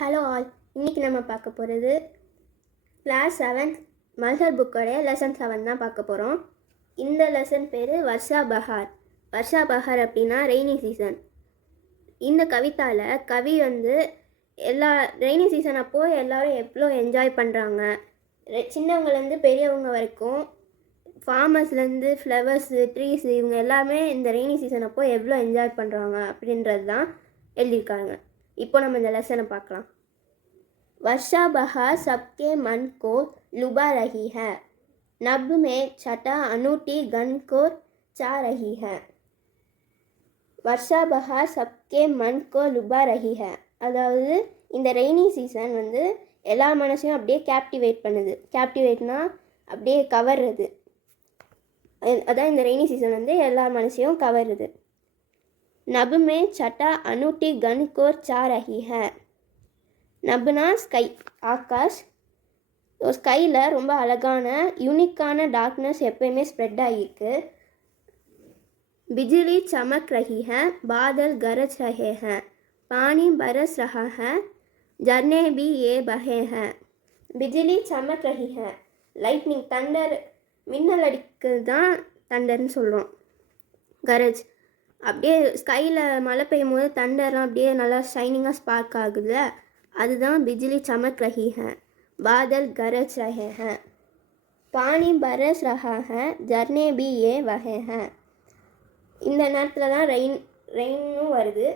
Hello all, இன்றைக்கி நம்ம பார்க்க போகிறது கிளாஸ் 7th மல்ஹர் புக்கோடைய லெசன் 7 தான் பார்க்க போகிறோம். இந்த லெசன் பேர் வர்ஷா பஹார். வர்ஷா பஹார் அப்படின்னா ரெய்னி சீசன். இந்த கவிதாவில் கவி எல்லா ரெய்னி சீசன் அப்போது எல்லோரும் எவ்வளோ என்ஜாய் பண்ணுறாங்க, சின்னவங்கலேருந்து பெரியவங்க வரைக்கும், ஃபார்மர்ஸ்லேருந்து ஃப்ளவர்ஸு ட்ரீஸு இவங்க எல்லாமே இந்த ரெய்னி சீசன் அப்போது எவ்வளோ என்ஜாய் பண்ணுறாங்க அப்படின்றது தான் எழுதியிருக்காங்க. இப்போ நம்ம இந்த லெசனை பார்க்கலாம். वर्षा बहार सबके मन को लुभा रही है, नभ में छटा अनूठी गन को चा रही है. वर्षा बहार सबके मन को लुभा रही है. அதாவது இந்த ரெய்னி சீசன் எல்லா மனசையும் அப்படியே கேப்டிவேட் பண்ணுது. கேப்டிவேட்னா அப்படியே கவர்றது. அதான் இந்த ரெய்னி சீசன் எல்லா மனசையும் கவருது. नभ में छटा अनूठी गन को चा रही है. நப்னா ஸ்கை, ஆகாஷ். ஸ்கையில் ரொம்ப அழகான யூனிக்கான டார்க்னஸ் எப்பயுமே ஸ்ப்ரெட் ஆகியிருக்கு. बिजली चमक रही है, बादल गरज रहे हैं, पानी बरस रहा है, झरने भी ये बहे हैं. बिजली चमक रही है, லைட்னிங், தண்டர், மின்னல் அடிக்கிறது தான் தண்டர்னு சொல்கிறோம். கரஜ் அப்படியே ஸ்கையில் மழை பெய்யும் போது தண்டர்லாம் அப்படியே நல்லா ஷைனிங்காக ஸ்பார்க் ஆகுதுல, அதுதான் बिजली चमक रही है, बादल गरज रहे हैं, पानी बरस रहा है, झरने भी ये बहे हैं. இந்த நேரத்தில் தான் ரெயினும் வருது,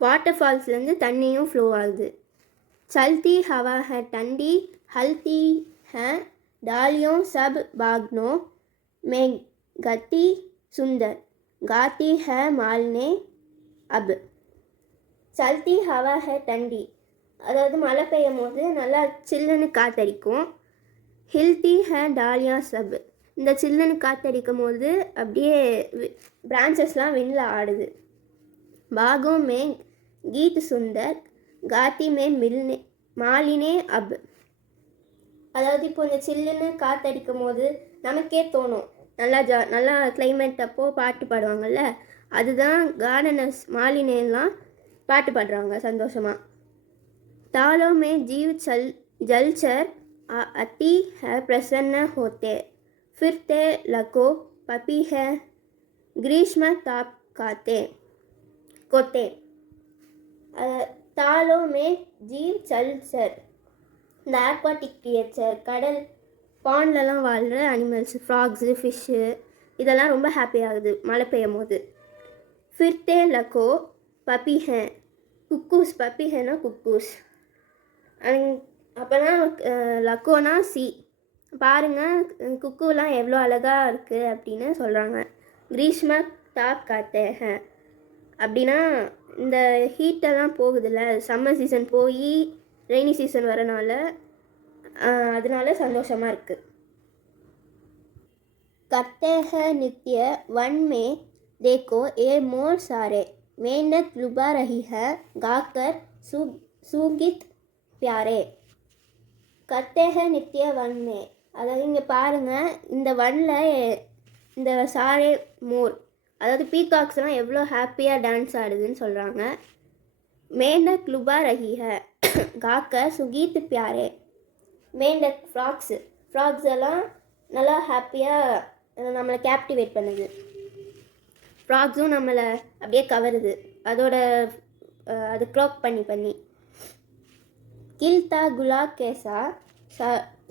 வாட்டர் ஃபால்ஸ்லேருந்து தண்ணியும் ஃப்ளோ ஆகுது. चलती हवा है ठंडी, हलती है डालियों सब बागनों में, गति सुंदर गाती है मालने अब. சல்தி ஹவா ஹே டண்டி, அதாவது மழை பெய்யும் போது நல்லா சில்லுன்னு காற்றடிக்கும். ஹில்தி ஹே டாலியா சப், இந்த சில்லுன்னு காற்றடிக்கும் போது அப்படியே பிரான்ச்சஸ்லாம் விண்ணில் ஆடுது. பாகோ மே கீத் சுந்தர், காத்தி மே மில்னே மாலினே அப். அதாவது இப்போ இந்த சில்லுன்னு காற்றடிக்கும் போது நமக்கே தோணும், நல்லா கிளைமேட் அப்போது பாட்டு பாடுவாங்கள்ல, அதுதான் கார்டனர்ஸ் மாலினேலாம் பாட்டு பாடுறாங்க சந்தோஷமாக. तालों में जीव जलचर अति है प्रसन्न होते, फिरते लको पपी है ग्रीष्म ताप कोते. तालों में जीव जलचर, இந்த ஆக்வாட்டிக் கிரியேச்சர், கடல் பாண்ட்லலாம் வாழ்கிற அனிமல்ஸ், ஃப்ராக்ஸு, ஃபிஷ்ஷு, இதெல்லாம் ரொம்ப ஹாப்பி ஆகுது மழை பெய்யும் போது. ஃபிர்தே லக்கோ பப்பி ஹே, குக்கூஸ், பப்பி ஹேனா குக்கூஸ். அப்போனா லக்கோனா சி, பாருங்கள் குக்கூலாம் எவ்வளோ அழகாக இருக்குது அப்படின்னு சொல்கிறாங்க. கிரீஷ்ம தாப் காத்தே ஹே அப்படின்னா இந்த ஹீட்டெல்லாம் போகுதுல்ல, சம்மர் சீசன் போய் ரெய்னி சீசன் வரனால அதனால சந்தோஷமாக இருக்குது. करते हैं नित्य वन में देखो ये मोर सारे, मेहनत लुभा रही है गाकर सूगित प्यारे. करते हैं नित्य वन में, அதாவது இங்கே பாருங்கள் இந்த வனில் இந்த சாரே மோர், அதாவது பீகாக்ஸ்லாம் எவ்வளோ ஹாப்பியாக டான்ஸ் ஆடுதுன்னு சொல்கிறாங்க. மேண்டக் லுபா ரஹி ஹை காக்கர் சுகீத் பியாரே. மேண்டக் ஃப்ராக்ஸ் எல்லாம் நல்லா ஹாப்பியாக நம்மளை கேப்டிவேட் பண்ணுது. ஃப்ராக்ஸும் நம்மளை அப்படியே கவருது அதோட அது க்ராக் பண்ணி. கில்தா குலா கேசா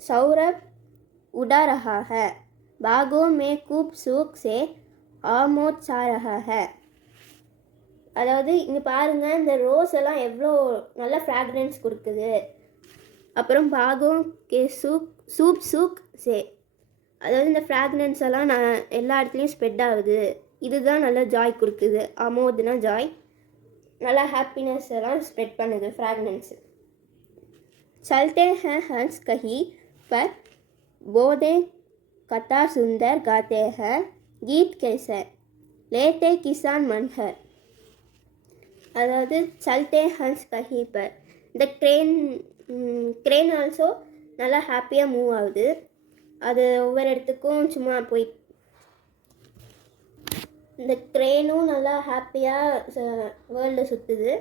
சௌரப் உடா ரஹா ஹை, பாகோ மே கூப் சூக் சே ஆமோத் சா ரஹா ஹை. அதாவது இங்கே பாருங்கள் இந்த ரோஸ் எல்லாம் எவ்வளோ நல்ல ஃப்ராக்ரன்ஸ் கொடுக்குது. அப்புறம் பாகோ கே சூக் சே, அதாவது இந்த ஃப்ராக்ரன்ஸ் எல்லாம் எல்லா இடத்துலையும் ஸ்ப்ரெட் ஆகுது, இதுதான் நல்லா ஜாய் கொடுக்குது. அமோதுனா ஜாய், நல்லா ஹாப்பினஸ் எல்லாம் ஸ்ப்ரெட் பண்ணுது ஃப்ராக்ரன்ஸு. चलते हैं हंस कहीं पर बोधे कथा सुंदर गाते हैं गीत कैसे लेते किसान मनहर. அதாவது चलते हंस कहीं पर, இந்த க்ரெயின் ஆல்சோ நல்லா ஹாப்பியாக மூவ் ஆகுது. அது ஒவ்வொரு இடத்துக்கும் சும்மா போய் இந்த ட்ரெயினும் நல்லா ஹாப்பியாக வேர்ல்டை சுற்றுது.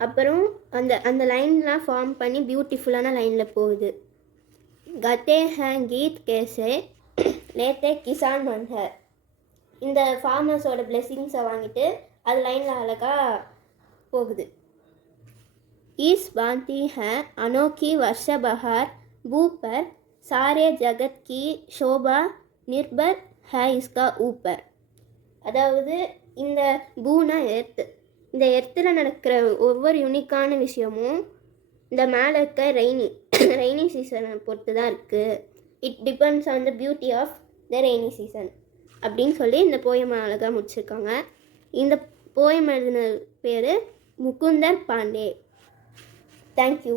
அப்புறம் அந்த அந்த லைன்லாம் ஃபார்ம் பண்ணி பியூட்டிஃபுல்லான லைனில் போகுது. கத்தே ஹேங் கீத் கேசே லேத்தே கிசான் மன்ஹர். இந்த ஃபார்மர்ஸோட பிளெஸிங்ஸை வாங்கிட்டு அது லைனில் அழகாக போகுது. ஈஸ் பாந்தி ஹே அனோக்கி வர்ஷ பஹார் பூப்பர் சாரே ஜகத் கி ஷோபா நிர்பர் ஹே இஸ்கா ஊப்பர். அதாவது இந்த பூனா எர்த்து, இந்த எர்த்தில் நடக்கிற ஒவ்வொரு யூனிக்கான விஷயமும் இந்த மேலே இருக்க ரெய்னி சீசனை பொறுத்து தான் இருக்குது. It depends on the beauty of the rainy season அப்படின்னு சொல்லி இந்த போயம் அழகாக முடிச்சிருக்காங்க. இந்த போயம் எழுதின பேர் முகுந்தர் பாண்டே. தேங்க்யூ.